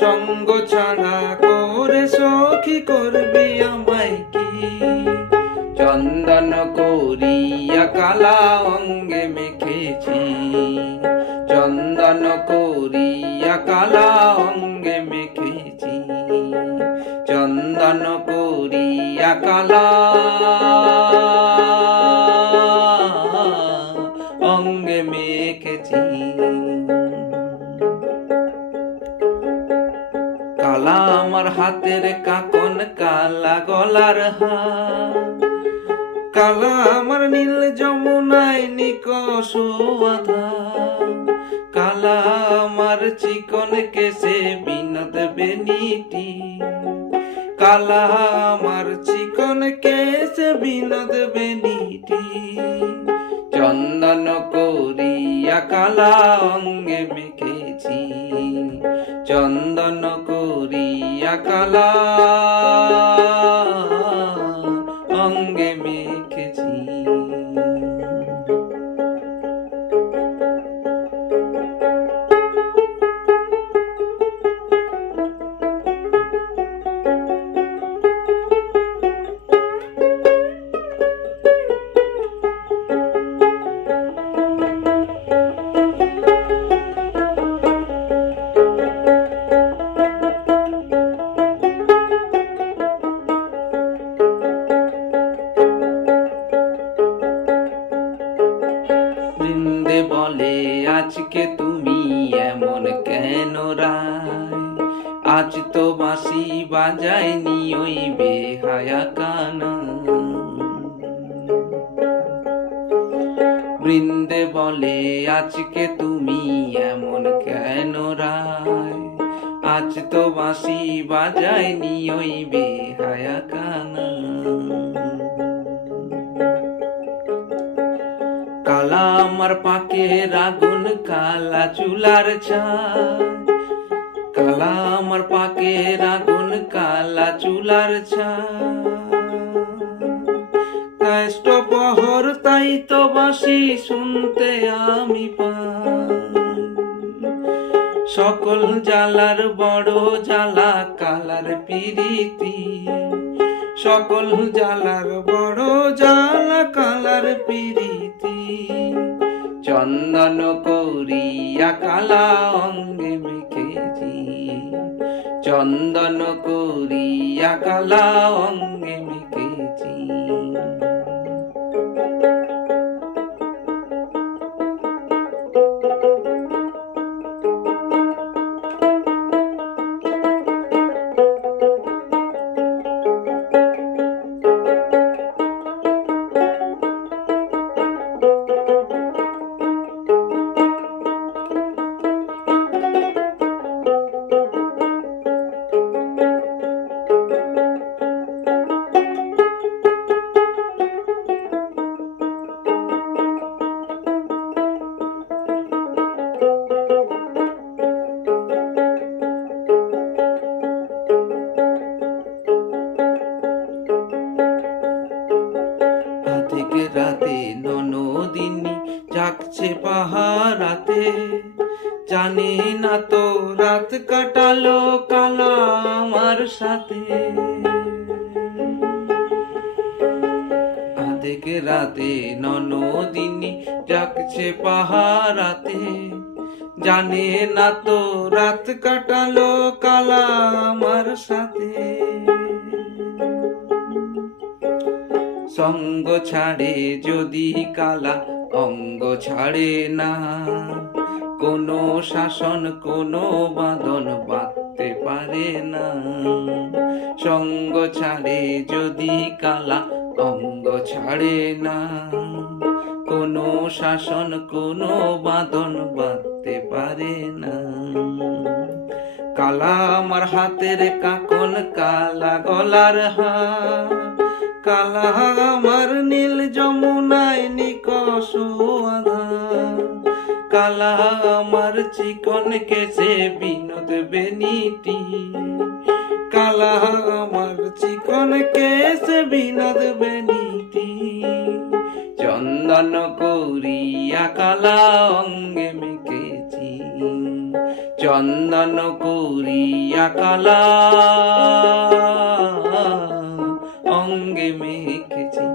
সঙ্গ ছাড়া করে সখী করবি আমায় কি? চন্দন করিয়া কালা অঙ্গে মেখেছি, চন্দন করিয়া কালা অঙ্গে মেখেছি, চন্দন করিয়া কালা অঙ্গে মেখেছি। কালা আমার হাতের কাকন, কালা গলার হার, কালা আমার নীল যমুনায় নিকষ আধার, কালা আমার চিকন কেশে বিনোদ বেনিটি, কালা আমার চিকন কেশে বিনোদ বেনিটি, চন্দন করিয়া কালা অঙ্গে মেখেছি, চন্দন করিয়া কালা অঙ্গে মেখেছি। বৃন্দে বলে আজকে তুমি এমন কেন রায়, আজ তো বাঁশি বাজায়নি ওই বেহায়া কানা। বৃন্দে বলে আজকে তুমি এমন কেন রায়, আজ তো বাঁশি বাজায়নি ওই বেহায়া কানা। কালা আমার পাকের আগুন, কালা চুলার ছাই, কালা আমার পাকের আগুন, কালা চুলার ছাই, পহর তাই তো বাঁশি শুনতে আমি পাই। সকল জ্বালার বড় জ্বালা কালার পিরিতি, সকল জ্বালার বড় জ্বালা কালার পিরিতি, চন্দন করিয়া কালা অঙ্গে মেখেছি, চন্দন করিয়া কালা অঙ্গে মেখেছি। রাতে ননদিনী জাগছে পাহারাতে, জানে না তো রাত কাটালো কালা আমার সাথে। আধেক রাতে ননদিনী জাগছে পাহারাতে, জানে না তো রাত কাটালো কালা আমার সাথে। সঙ্গ ছাড়ে যদি কালা অঙ্গ ছাড়ে না, কোনো শাসন কোনো বাঁধন বাঁধতে পারে না। সঙ্গ ছাড়ে যদি কালা অঙ্গ ছাড়ে না, কোনো শাসন কোনো বাঁধন বাঁধতে পারে না। কালা আমার হাতের কাকন, কালা গলার হার, কালা আমার নীল যমুনায় নিকষ আধার, কালা আমার চিকন কেশে বিনোদ বেনিটি, কালা আমার চিকন কেশে বিনোদ বেনিটি, চন্দন করিয়া কালা অঙ্গে মেখেছি, চন্দন করিয়া কালা অঙ্গে মেখেছি।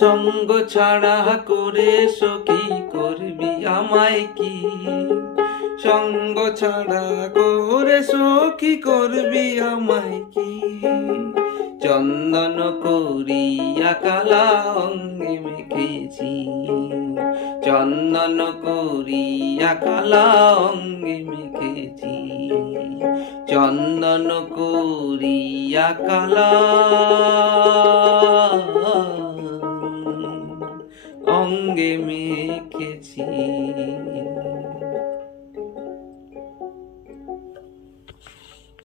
সঙ্গ ছাড়া করে সখী করবি আমায় কি, সঙ্গ ছাড়া করে সখী করবি আমায় কি। চন্দন করিয়া কালা অঙ্গে মেখেছি, চন্দন করিয়া কালা অঙ্গে মেখেছি, চন্দন করিয়া কালা অঙ্গে মেখেছি।